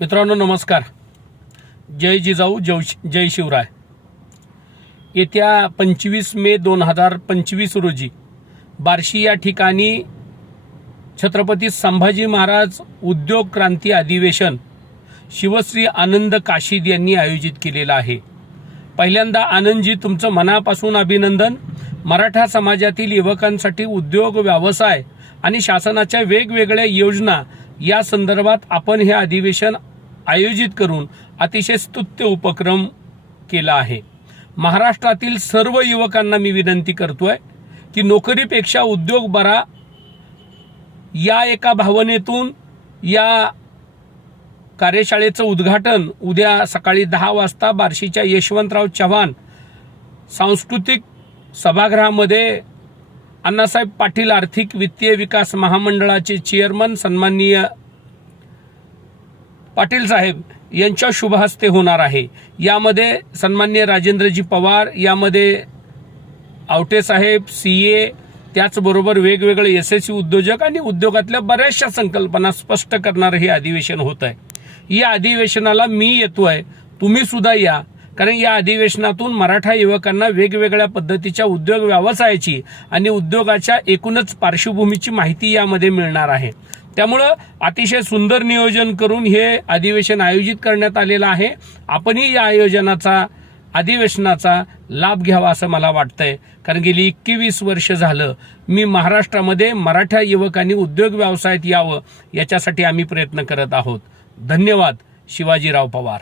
मित्रांनो नमस्कार. जय जिजाऊ जय शिवराय. येत्या 25 मे 2025 रोजी बार्शी या ठिकाणी छत्रपती संभाजी महाराज उद्योग क्रांती अधिवेशन शिवश्री आनंद काशीद यांनी आयोजित केलेलं आहे. पहिल्यांदा आनंदजी तुमचं मनापासून अभिनंदन. मराठा समाजातील युवकांसाठी उद्योग व्यवसाय आणि शासनाच्या वेगवेगळ्या योजना या संदर्भात आपण हे अधिवेशन आयोजित करून अतिशय स्तुत्य उपक्रम केला आहे. महाराष्ट्रातील सर्व युवकांना मी विनंती करतोय की नोकरीपेक्षा उद्योग बरा या एका भावनेतून या कार्यशाळेचं उद्घाटन उद्या सकाळी 10 वाजता बार्शीच्या यशवंतराव चव्हाण सांस्कृतिक सभागृहामध्ये अण्णासाहेब पाटील आर्थिक वित्तीय विकास महामंडळाचे चेअरमन सन्माननीय पाटील साहेब यांच्या शुभ हस्ते होणार आहे. यामध्ये सन्माननीय राजेंद्रजी पवार, यामध्ये आवटे साहेब, सीए, त्याचबरोबर वेगवेगळे यशस्वी उद्योजक आणि उद्योगातल्या बऱ्याचशा संकल्पना स्पष्ट करणारे हे अधिवेशन होत आहे. या अधिवेशनाला मी येतोय, तुम्ही सुद्धा या, कारण या अधिवेशनातून मराठा युवकांना वेगवेगळ्या पद्धतीच्या उद्योग व्यवसायाची आणि उद्योगाच्या एकूणच पार्श्वभूमीची माहिती यामध्ये मिळणार आहे. त्यामुळं अतिशय सुंदर नियोजन करून हे अधिवेशन आयोजित करण्यात आलेलं आहे. आपणही या अधिवेशनाचा लाभ घ्यावा असं मला वाटतंय, कारण गेली 21 वर्ष झालं मी महाराष्ट्रामध्ये मराठा युवकांनी उद्योग व्यवसायात यावं याच्यासाठी आम्ही प्रयत्न करत आहोत. धन्यवाद. शिवाजीराव पवार.